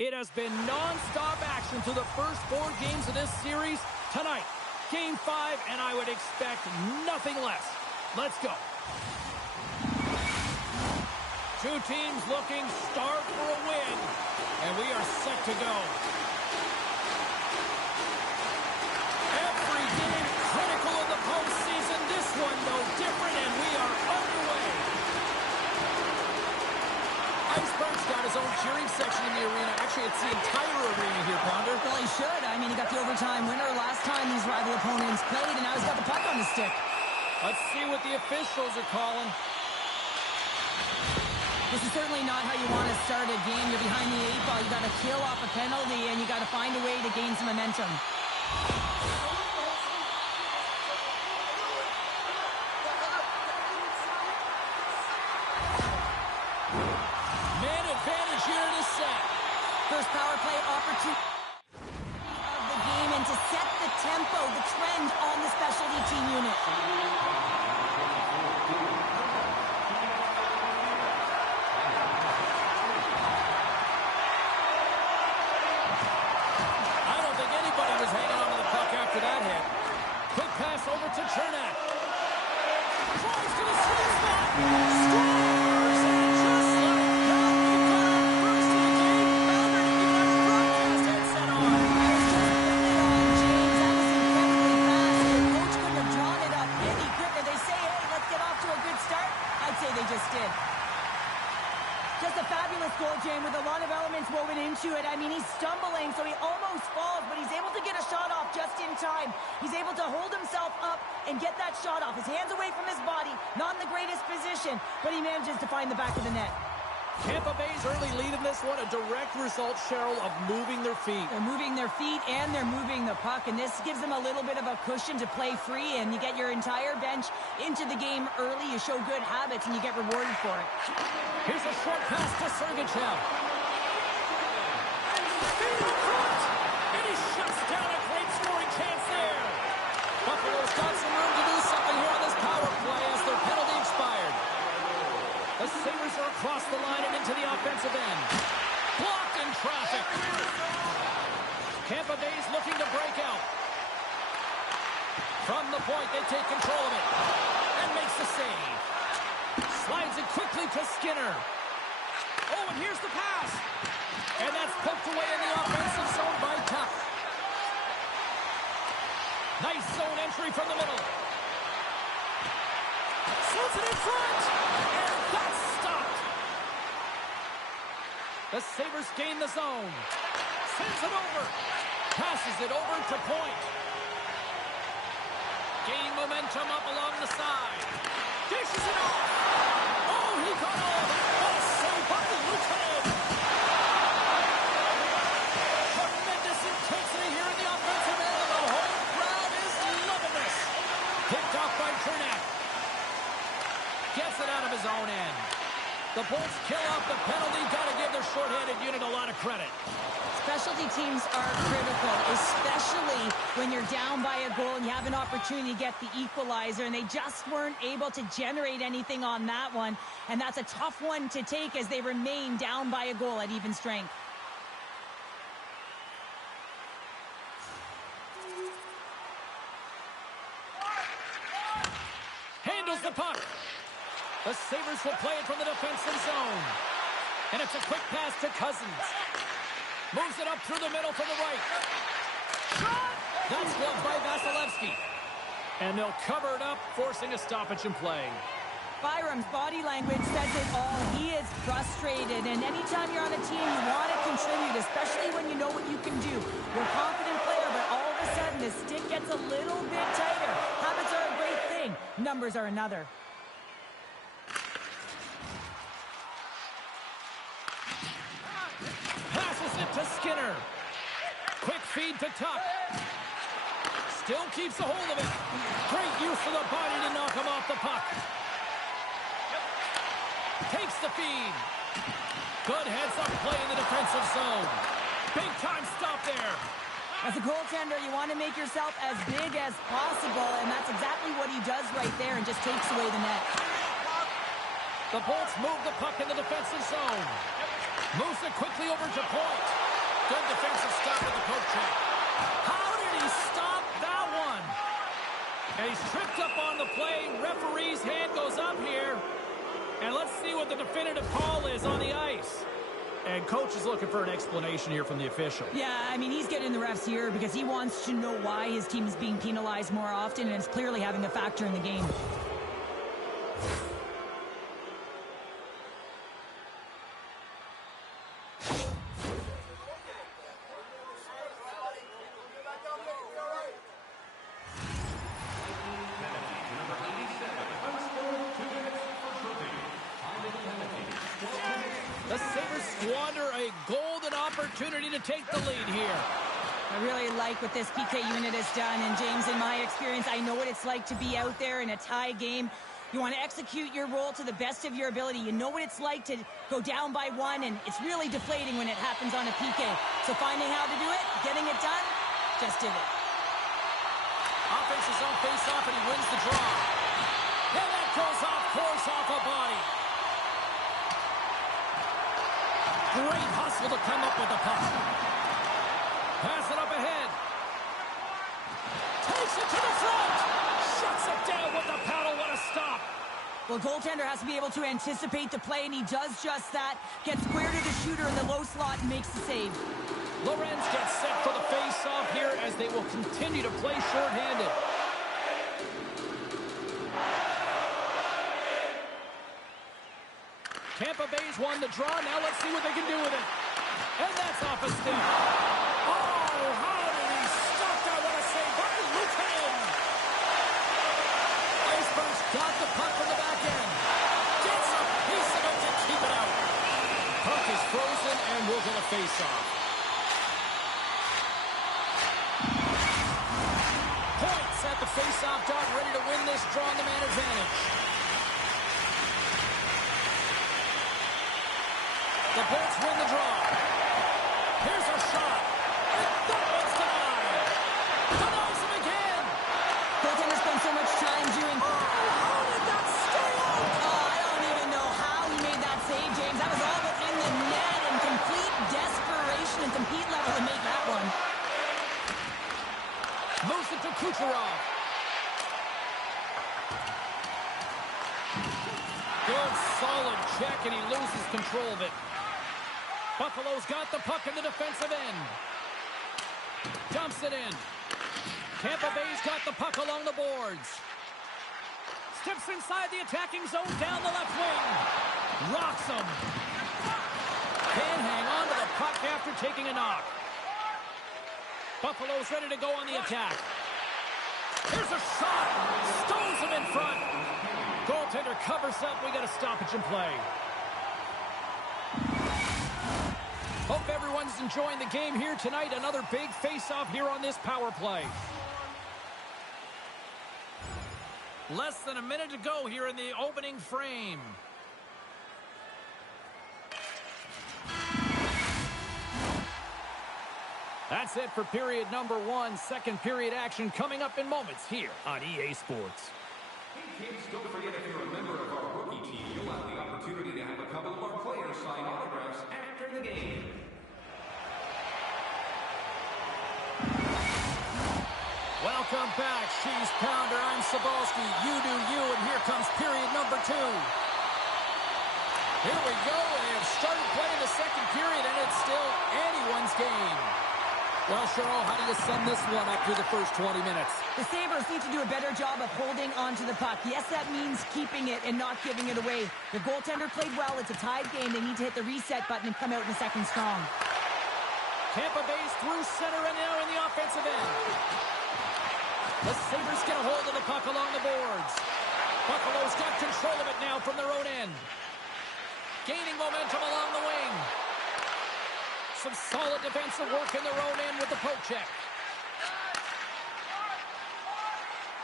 It has been non-stop action through the first 4 games of this series. Tonight, Game 5, and I would expect nothing less. Let's go. Two teams looking starved for a win, and we are set to go. Every game critical in the postseason. This one no different, and we are underway. Iceberg's got his own cheering section in the arena. Actually, it's the entire arena here, Ponder. Well, he should. I mean, he got the overtime winner last time these rival opponents played, and now he's got the puck on the stick. Let's see what the officials are calling. This is certainly not how you want to start a game. You're behind the 8 ball. You got to kill off a penalty, and you got to find a way to gain some momentum. Man advantage here in this set. First power play opportunity of the game, and to set the tempo, the trend on the specialty team unit. Over to Chernak. Drives to the sweet spot. Scores! And just like that, we've got our first of the game. Albert, you got our broadcast headset on. I was just putting it on, James. That was incredibly fast. The coach couldn't have drawn it up any quicker. They say, hey, let's get off to a good start. I'd say they just did. Just a fabulous goal, Jane, with a lot of elements woven into it. I mean, he's stumbling, so he almost falls, but he's able to get a shot off just in time. He's able to hold himself up and get that shot off. His hands away from his body, not in the greatest position, but he manages to find the back of the net. Tampa Bay's early lead in this one, a direct result, Cheryl, of moving their feet. They're moving their feet and they're moving the puck, and this gives them a little bit of a cushion to play free, and you get your entire bench into the game early. You show good habits, and you get rewarded for it. Here's a short pass to Sergachev. And he shuts down a great scoring chance there. Buffalo's got some room to do something here on this power play as their penalty expired. The Sabres are across the line and into the offensive end. Blocked in traffic. Tampa Bay's looking to break out. From the point, they take control of it. And makes the save. Slides it quickly to Skinner. Oh, and here's the pass. And that's poked away in the offensive zone by Tuck. Nice zone entry from the middle. Sends it in front. And that's stopped. The Sabres gain the zone. Sends it over. Passes it over to point. Gain momentum up along the side. Dishes it off. Oh, he got all of it. What a save by Lieutenant. Tremendous intensity here in the offensive end. The whole crowd is loving this. Picked off by Chernak. Gets it out of his own end. The Bolts kill off the penalty. Got to give their shorthanded unit a lot of credit. Specialty teams are critical, especially when you're down by a goal and you have an opportunity to get the equalizer, and they just weren't able to generate anything on that one. And that's a tough one to take as they remain down by a goal at even strength. Handles the puck. The Sabres will play it from the defensive zone. And it's a quick pass to Cousins. Moves it up through the middle to the right. Shot! That's blocked by Vasilevsky. And they'll cover it up, forcing a stoppage in play. Byram's body language says it all. He is frustrated, and anytime you're on a team, you want to contribute, especially when you know what you can do. You're a confident player, but all of a sudden, the stick gets a little bit tighter. Habits are a great thing. Numbers are another. To Skinner. Quick feed to Tuck. Still keeps a hold of it. Great use of the body to knock him off the puck. Takes the feed. Good heads-up play in the defensive zone. Big time stop there. As a goaltender, you want to make yourself as big as possible, and that's exactly what he does right there and just takes away the net. The Bolts move the puck in the defensive zone. Moves it quickly over to point. Good defensive stop with the poke check. How did he stop that one? And he's tripped up on the play. Referee's hand goes up here. And let's see what the definitive call is on the ice. And coach is looking for an explanation here from the official. Yeah, I mean, he's getting the refs here because he wants to know why his team is being penalized more often, and it's clearly having a factor in the game. The Sabres squander a golden opportunity to take the lead here. I really like what this PK unit has done. And, James, in my experience, I know what it's like to be out there in a tie game. You want to execute your role to the best of your ability. You know what it's like to go down by one, and it's really deflating when it happens on a PK. So finding how to do it, getting it done, just did it. Offense's own face-off, and he wins the draw. And that goes off course off a body. Great hustle to come up with the puck. Pass it up ahead. Takes it to the front. Shuts it down with the paddle. What a stop. Well, goaltender has to be able to anticipate the play, and he does just that. Gets square to the shooter in the low slot and makes the save. Lorenz gets set for the face-off here as they will continue to play shorthanded. Tampa Bay's won the draw. Now let's see what they can do with it. And that's off a stick. Oh, how did he stop that? What a save by Lucan. Icebergs got the puck from the back end. Gets a piece of it to keep it out. Puck is frozen and we'll get a face-off. Points at the face-off dot, ready to win this draw on the man advantage. The Bolts win the draw. Here's a shot. And that one's denied. Denies him again. Goaltender spent so much time doing... Oh, how did that stay out? Oh, I don't even know how he made that save, James. That was all within the net and complete desperation and compete level to make that one. Moves it to Kucherov. Good, solid check, and he loses control of it. Buffalo's got the puck in the defensive end. Dumps it in. Tampa Bay's got the puck along the boards. Steps inside the attacking zone down the left wing. Rocks him. Can't hang on to the puck after taking a knock. Buffalo's ready to go on the attack. Here's a shot. Stones him in front. Goaltender covers up. We got a stoppage in play. Hope everyone's enjoying the game here tonight. Another big face-off here on this power play. Less than a minute to go here in the opening frame. That's it for period number one. Second period action coming up in moments here on EA Sports. Hey kids, don't forget if you're a member of our rookie team, you'll have the opportunity to have a couple of our players sign autographs after the game. Welcome back, Cheese Pounder. I'm Sabalski. You do you, and here comes period number two. Here we go. They have started playing the second period, and it's still anyone's game. Well, Cheryl, how do you sum this one up through the first 20 minutes? The Sabres need to do a better job of holding onto the puck. Yes, that means keeping it and not giving it away. The goaltender played well. It's a tied game. They need to hit the reset button and come out in the second strong. Tampa Bay's through center and now in the offensive end. The Sabres get a hold of the puck along the boards. Buffalo's got control of it now from their own end. Gaining momentum along the wing. Some solid defensive work in their own end with the poke check.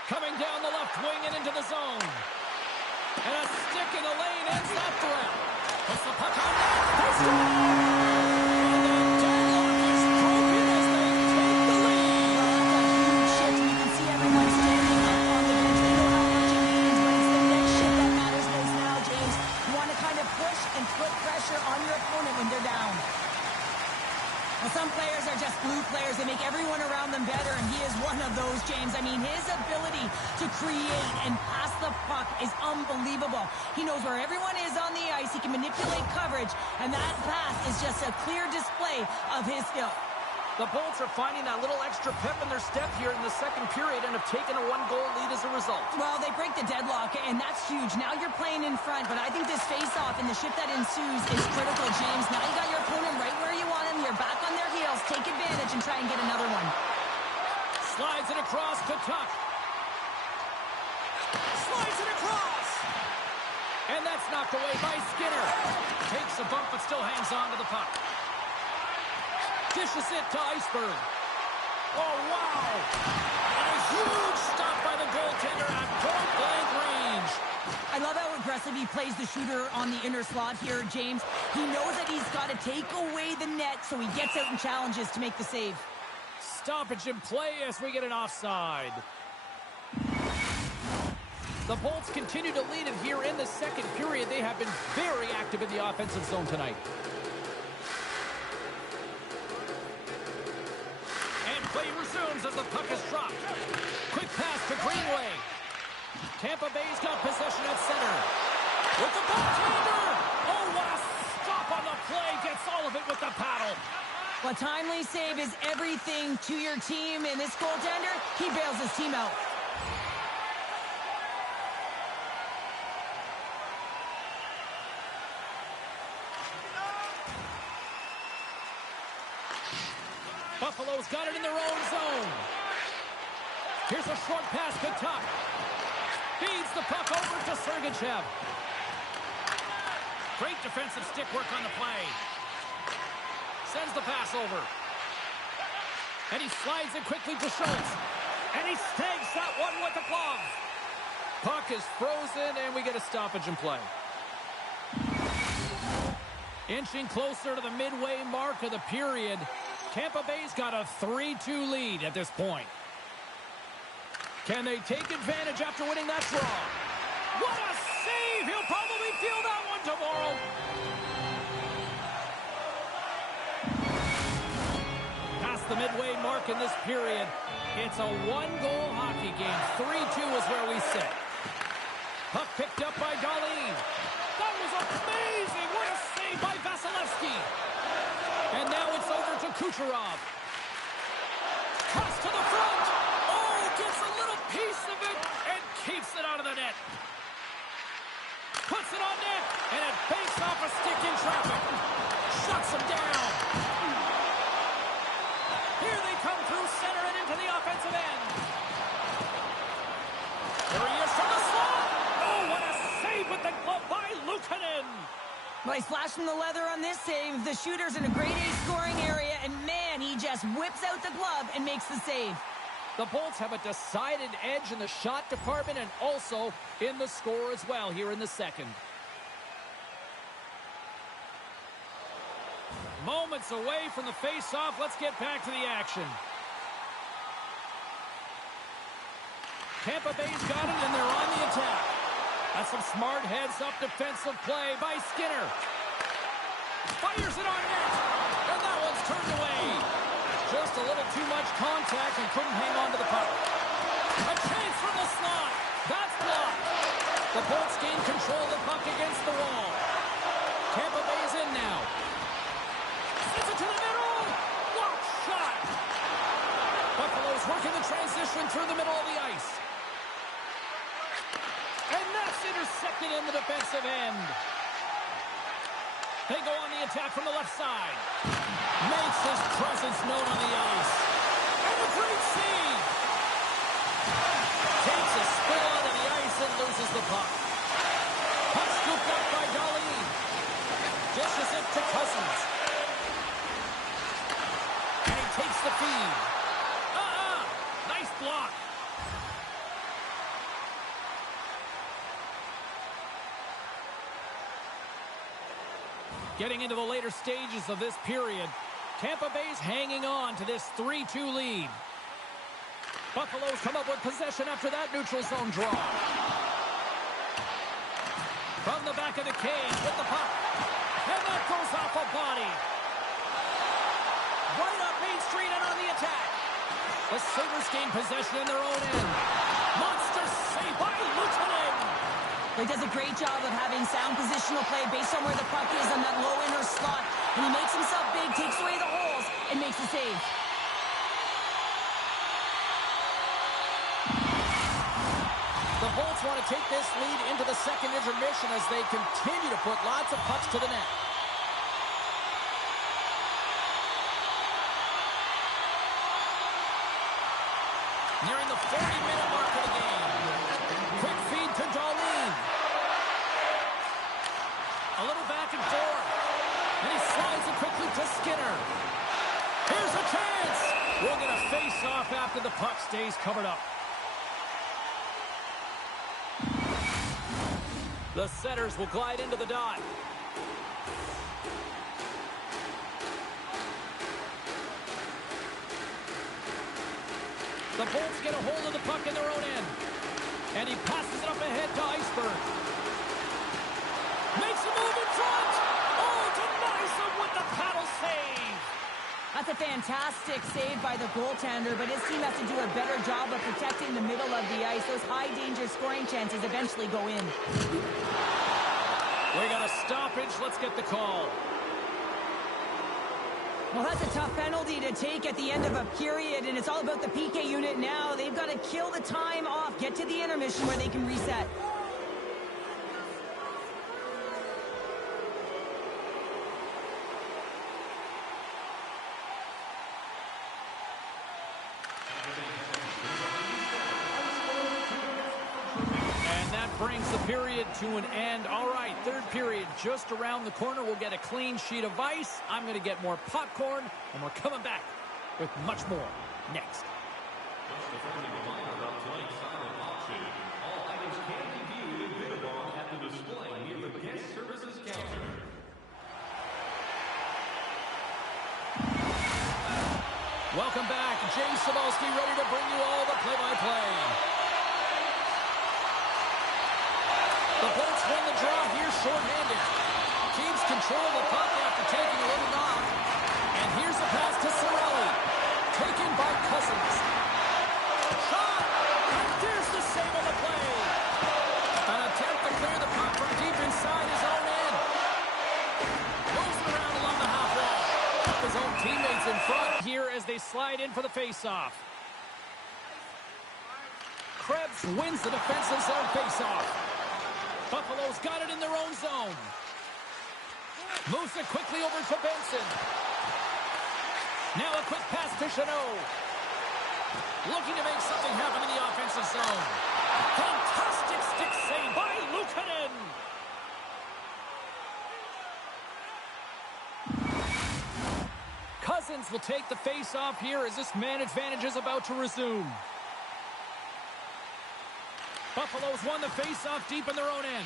Coming down the left wing and into the zone. And a stick in the lane ends that threat. Puts the puck on net. They score! Well, some players are just glue players. They make everyone around them better, and he is one of those, James. I mean, his ability to create and pass the puck is unbelievable. He knows where everyone is on the ice. He can manipulate coverage, and that pass is just a clear display of his skill. The Bolts are finding that little extra pep in their step here in the second period and have taken a one-goal lead as a result. Well, they break the deadlock, and that's huge. Now you're playing in front, but I think this face-off and the shift that ensues is critical, James. Now you got your opponent right where you want him. You're back on their heels. Take advantage and try and get another one. Slides it across to Tuck. Slides it across! And that's knocked away by Skinner. Takes a bump, but still hangs on to the puck. Dishes it to Iceberg. Oh, wow! And a huge stop by the goaltender at point-blank range. I love how aggressive he plays the shooter on the inner slot here, James. He knows that he's got to take away the net, so he gets out and challenges to make the save. Stoppage in play as we get an offside. The Bolts continue to lead it here in the second period. They have been very active in the offensive zone tonight. Play resumes as the puck is dropped. Quick pass to Greenway. Tampa Bay's got possession at center. With the goaltender! Oh, what a stop on the play. Gets all of it with the paddle. A timely save is everything to your team, and this goaltender, he bails his team out. Buffalo's got it in their own zone. Here's a short pass to Tuck. Feeds the puck over to Sergachev. Great defensive stick work on the play. Sends the pass over. And he slides it quickly to Schultz. And he snags that one with the glove. Puck is frozen, and we get a stoppage in play. Inching closer to the midway mark of the period. Tampa Bay's got a 3-2 lead at this point. Can they take advantage after winning that draw? What a save! He'll probably feel that one tomorrow. Past the midway mark in this period. It's a one-goal hockey game. 3-2 is where we sit. Puck picked up by Darlene. That was amazing! What a save by Vasilevsky! And now it's over to Kucherov. Cross to the front. Oh, gets a little piece of it and keeps it out of the net. Puts it on net, and it banks off a stick in traffic. Shuts him down. Here they come through center and into the offensive end. There he is from the slot. Oh, what a save with the glove by Luukkonen. Well, he's flashing the leather on this save. The shooter's in a grade A scoring area, and man, he just whips out the glove and makes the save. The Bolts have a decided edge in the shot department and also in the score as well here in the second. Moments away from the face-off. Let's get back to the action. Tampa Bay's got it, and they're on the attack. That's some smart heads-up defensive play by Skinner. Fires it on net, and that one's turned away. Just a little too much contact and couldn't hang on to the puck. A chance from the slot. That's blocked. The Bolts gain control of the puck against the wall. Tampa Bay's in now. Sends it to the middle. Block shot. Buffalo's working the transition through the middle of the ice. And that's intercepted in the defensive end. They go on the attack from the left side. Makes his presence known on the ice. And a great save. Takes a spin onto the ice and loses the puck. Puck scooped up by Darlene. Dishes it to Cousins. And he takes the feed. Nice block. Getting into the later stages of this period, Tampa Bay's hanging on to this 3-2 lead. Buffalo's come up with possession after that neutral zone draw. From the back of the cage with the puck. And that goes off a body. street and on the attack. The Sabres gain possession in their own end. Monster save by Luukkonen. He does a great job of having sound positional play based on where the puck is on that low inner slot. And he makes himself big, takes away the holes, and makes the save. The Bolts want to take this lead into the second intermission as they continue to put lots of pucks to the net. Nearing the 40-minute mark of the game. Quick feed to Darlene. A little back and forth. And he slides it quickly to Skinner. Here's a chance. We'll get a face-off after the puck stays covered up. The setters will glide into the dot. The Bolts get a hold of the puck in their own end. And he passes it up ahead to Iceberg. Makes a move in front. Oh, denies him with the paddle save. That's a fantastic save by the goaltender, but his team has to do a better job of protecting the middle of the ice. Those high-danger scoring chances eventually go in. We got a stoppage. Let's get the call. Well, that's a tough penalty to take at the end of a period, and it's all about the PK unit now. They've got to kill the time off, get to the intermission where they can reset. Brings the period to an end. All right, third period just around the corner. We'll get a clean sheet of ice. I'm going to get more popcorn, and we're coming back with much more next. Just a friendly reminder about tonight's silent auction. All items can be viewed in Billabong at the display near the guest services counter. Welcome back. Jay Sabalski ready to bring you all the play-by-play. The Bolts win the draw here short-handed. Keeps control of the puck after taking a little knock. And here's a pass to Cirelli. Taken by Cousins. Shot! And there's the save on the play. An attempt to clear the puck from deep inside his own end. Moves it around along the half wall. His own teammates in front here as they slide in for the face-off. Krebs wins the defensive zone face-off. Buffalo's got it in their own zone. Moves it quickly over to Benson. Now a quick pass to Chanot. Looking to make something happen in the offensive zone. Fantastic stick save by Luukkonen. Cousins will take the face-off here as this man advantage is about to resume. Buffalo's won the face-off deep in their own end.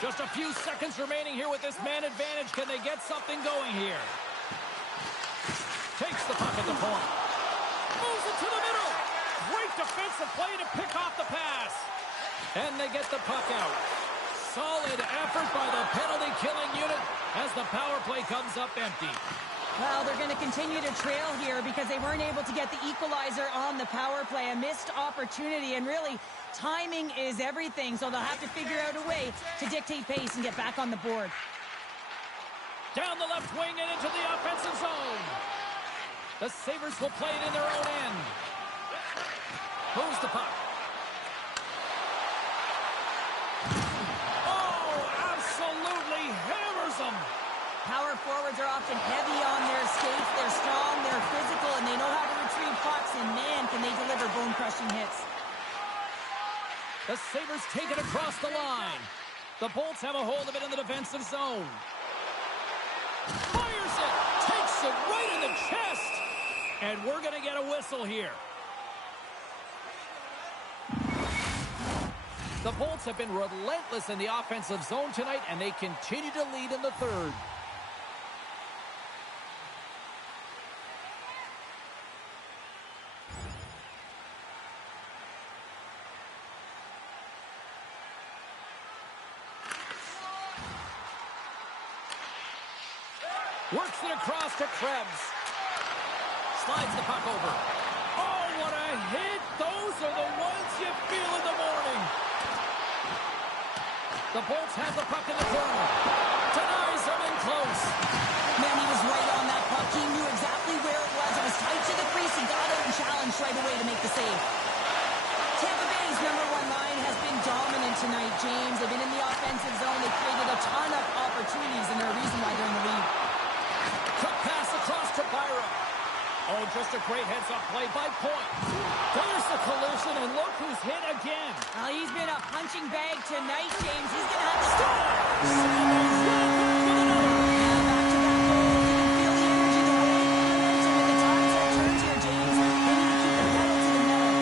Just a few seconds remaining here with this man advantage. Can they get something going here? Takes the puck at the point. Moves it to the middle. Great defensive play to pick off the pass. And they get the puck out. Solid effort by the penalty-killing unit as the power play comes up empty. Well, they're going to continue to trail here because they weren't able to get the equalizer on the power play. A missed opportunity, and really, timing is everything, so they'll have to figure out a way to dictate pace and get back on the board. Down the left wing and into the offensive zone. The Sabres will play it in their own end. Moves the puck. Oh, absolutely hammers them. Power forwards are often heavy on their skates. They're strong, they're physical, and they know how to retrieve pucks, and man, can they deliver bone-crushing hits. The Sabres take it across the line. The Bolts have a hold of it in the defensive zone. Fires it, takes it right in the chest, and we're going to get a whistle here. The Bolts have been relentless in the offensive zone tonight, and they continue to lead in the third. Works it across to Krebs. Slides the puck over. Oh, what a hit. Those are the ones you feel in the morning. The Bolts have the puck in the corner. Denies him in close. Man, he was right on that puck. He knew exactly where it was. It was tight to the crease. He got out and challenged right away to make the save. Tampa Bay's number one line has been dominant tonight, James. They've been in the offensive zone. They created a ton of opportunities, and they're a reason why they're in the lead. Quick pass across to Byram. Oh, just a great heads-up play by Point. There's the collision, and look who's hit again. Well, he's been a punching bag tonight, James. He's going to have to stop. Back-to-back goal. You can feel the energy, the weight, the momentum, and the times that turns here, James. They need to keep the pedal to the metal.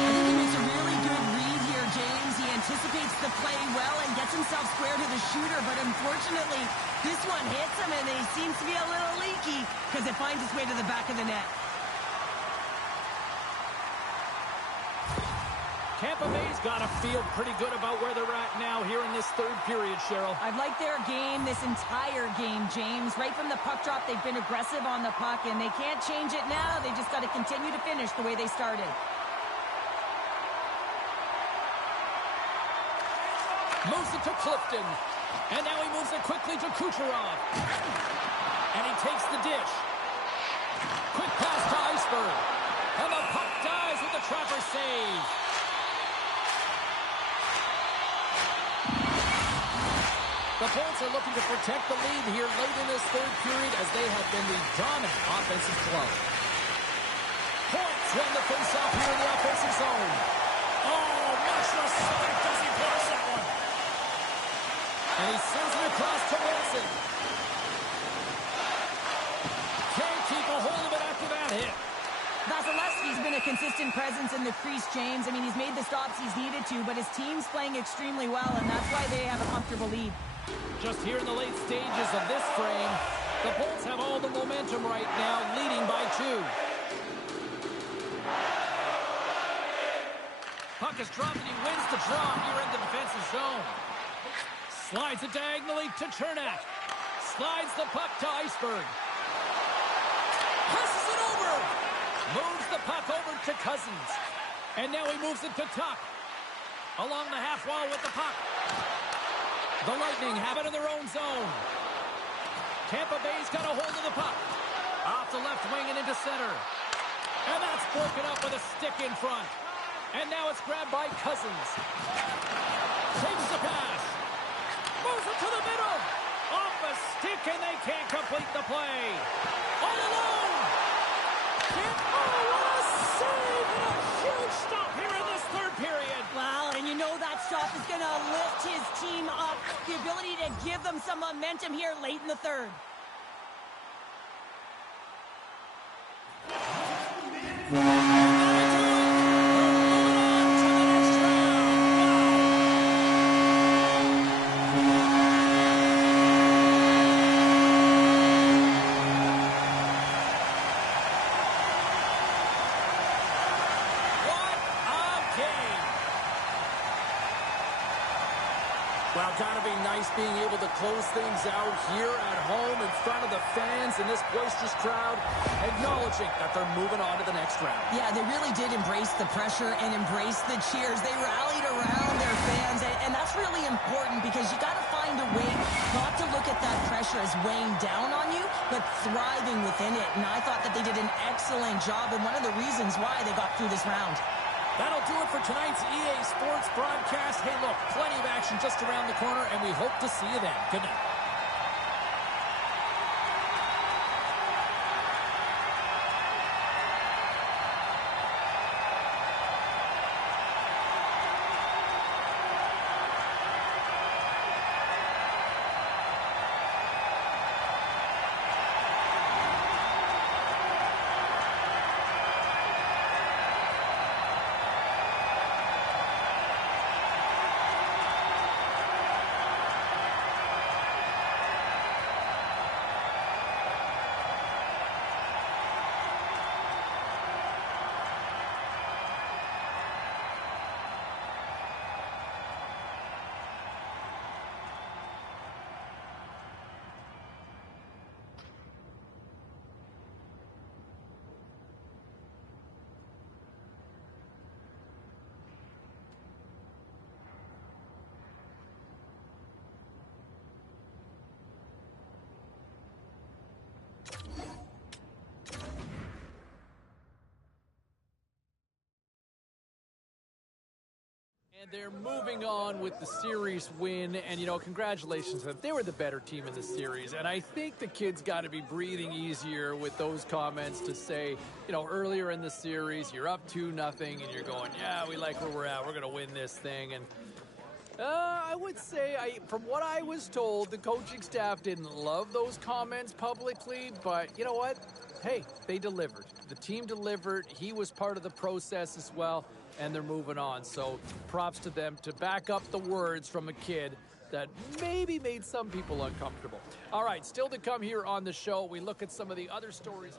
I think he makes a really good read here, James. He anticipates the play well and gets himself square to the shooter, but unfortunately, this one hits him, and he seems to be a little leaky because it finds its way to the back of the net. Tampa Bay's got to feel pretty good about where they're at now here in this third period, Cheryl. I've liked their game this entire game, James. Right from the puck drop, they've been aggressive on the puck, and they can't change it now. They just got to continue to finish the way they started. Moves it to Clifton. And now he moves it quickly to Kucherov. And he takes the dish. Quick pass to Iceberg. And the puck dies with the trapper save. The Bolts are looking to protect the lead here late in this third period as they have been the dominant offensive club. Points won the face-off here in the offensive zone. Oh, much respect as he blocks that one. And he sends it across to Wilson. Can't keep a hold of it after that hit. Vasilevsky's been a consistent presence in the crease, James. I mean, he's made the stops he's needed to, but his team's playing extremely well, and that's why they have a comfortable lead. Just here in the late stages of this frame, the Bolts have all the momentum right now, leading by 2. Puck is dropped, and he wins the draw here in the defensive zone. Slides it diagonally to Chernak. Slides the puck to Iceberg. Passes it over. Moves the puck over to Cousins. And now he moves it to Tuck. Along the half wall with the puck. The Lightning have it in their own zone. Tampa Bay's got a hold of the puck. Off the left wing and into center. And that's broken up with a stick in front. And now it's grabbed by Cousins. Takes the pass. Moves it to the middle. Off a stick, and they can't complete the play. All alone. Oh, what a save and a huge stop here in this third period. Wow, and you know that stop is going to lift his team up. The ability to give them some momentum here late in the third. Well, gotta be nice being able to close things out here at home in front of the fans and this boisterous crowd, acknowledging that they're moving on to the next round. Yeah, they really did embrace the pressure and embrace the cheers. They rallied around their fans, and that's really important because you got to find a way not to look at that pressure as weighing down on you, but thriving within it. And I thought that they did an excellent job, and one of the reasons why they got through this round. That'll do it for tonight's EA Sports broadcast. Hey, look, plenty of action just around the corner, and we hope to see you then. Good night. And they're moving on with the series win, and, congratulations to them. They were the better team in the series, and I think the kids got to be breathing easier with those comments to say, earlier in the series, you're up 2-0, and you're going, yeah, we like where we're at. We're going to win this thing, and I would say, from what I was told, the coaching staff didn't love those comments publicly, but you know what? Hey, they delivered. The team delivered. He was part of the process as well, and they're moving on. So props to them to back up the words from a kid that maybe made some people uncomfortable. All right, still to come here on the show, we look at some of the other stories.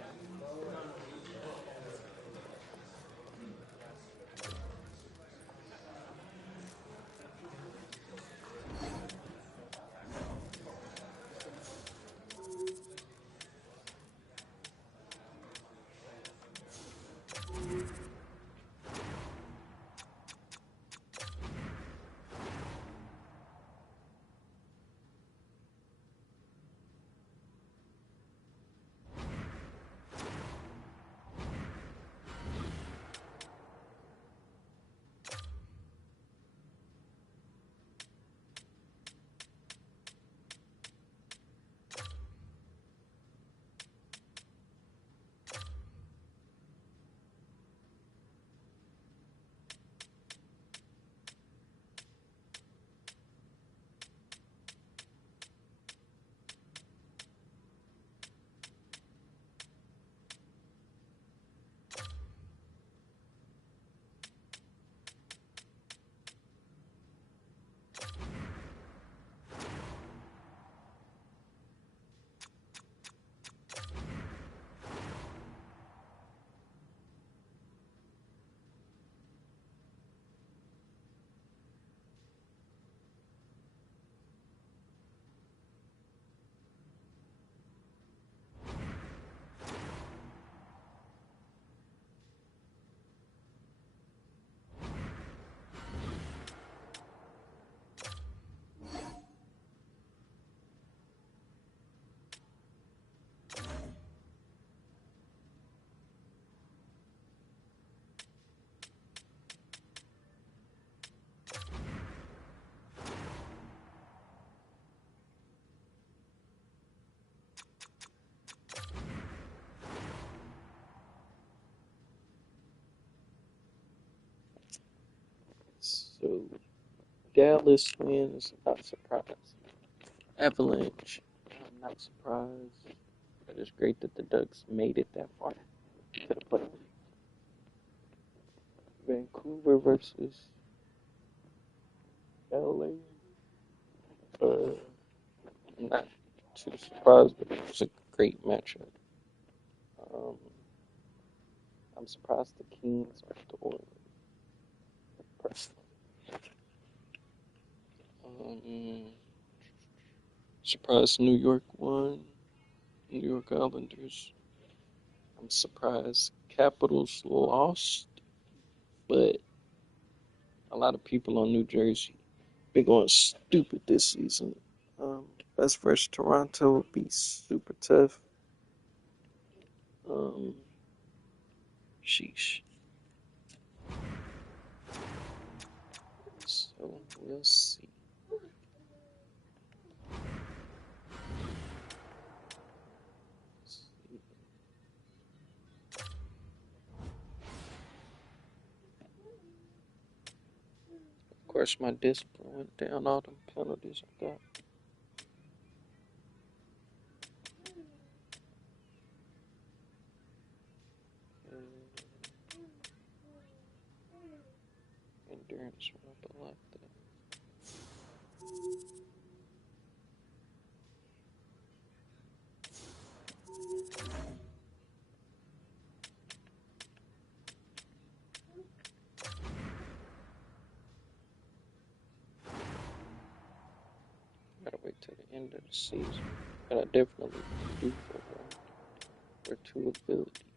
So, Dallas wins, not surprised. Avalanche, I'm not surprised. But it's great that the Ducks made it that far to the playoffs. Vancouver versus LA. I'm not too surprised, but it was a great matchup. Um, I'm surprised the Kings beat the Oilers. Personally. Surprised New York won. New York Islanders. I'm surprised Capitals lost, but a lot of people on New Jersey been going stupid this season. Us versus Toronto will be super tough. Sheesh. So we'll see. Of course, my discipline went down. All them penalties I got. Endurance went up a lot there. Gotta wait till the end of the season. But I definitely do for two abilities.